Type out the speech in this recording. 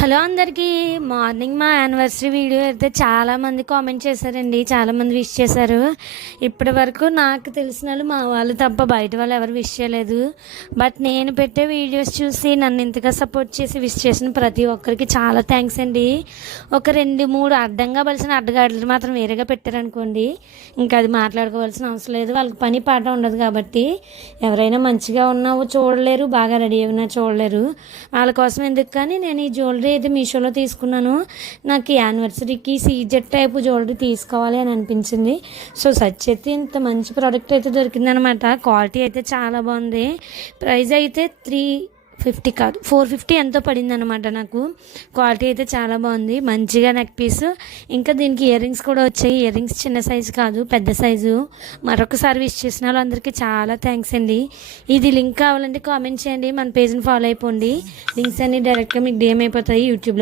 Hello అందరికీ. Morning మా anniversary video అయితే చాలామంది కామెంట్ చేశారండి, చాలామంది విష్ చేశారు. ఇప్పటి వరకు నాకు తెలిసిన వాళ్ళు మా వాళ్ళు తప్ప బయట వాళ్ళు ఎవరు విష్ చేయలేదు. బట్ నేను పెట్టే వీడియోస్ చూసి నన్ను ఇంతగా సపోర్ట్ చేసి విష్ చేసిన ప్రతి ఒక్కరికి చాలా థ్యాంక్స్ అండి. ఒక 2-3 అడ్డంగా బలిసిన అడ్డగాడులు మాత్రం వేరేగా పెట్టారనుకోండి, ఇంకా అది మాట్లాడుకోవాల్సిన అవసరం లేదు. వాళ్ళకి పని పాట ఉండదు కాబట్టి ఎవరైనా మంచిగా ఉన్నా చూడలేరు, బాగా రెడీ అయినా చూడలేరు. వాళ్ళ కోసం ఎందుకు కానీ నేను ఈ జ్యువెలరీ అయితే మీషోలో తీసుకున్నాను. నాకు యానివర్సరీకి సీజెట్ టైపు జ్యువెలరీ తీసుకోవాలి అని అనిపించింది. సో సర్చ్ అయితే ఇంత మంచి ప్రోడక్ట్ అయితే దొరికిందనమాట. క్వాలిటీ అయితే చాలా బాగుంది. ప్రైస్ అయితే 350 కాదు 450 ఎంతో పడింది అనమాట. నాకు క్వాలిటీ అయితే చాలా బాగుంది, మంచిగా నెక్ పీస్. ఇంకా దీనికి ఇయర్ రింగ్స్ కూడా వచ్చాయి. ఇయర్ రింగ్స్ చిన్న సైజు కాదు, పెద్ద సైజు. మరొకసారి విష్ చేసిన వాళ్ళందరికీ చాలా థ్యాంక్స్ అండి. ఇది లింక్ కావాలంటే కామెంట్ చేయండి, మన పేజ్ని ఫాలో అయిపోండి. లింక్స్ అన్ని డైరెక్ట్గా మీకు డిఎం అయిపోతాయి యూట్యూబ్లో.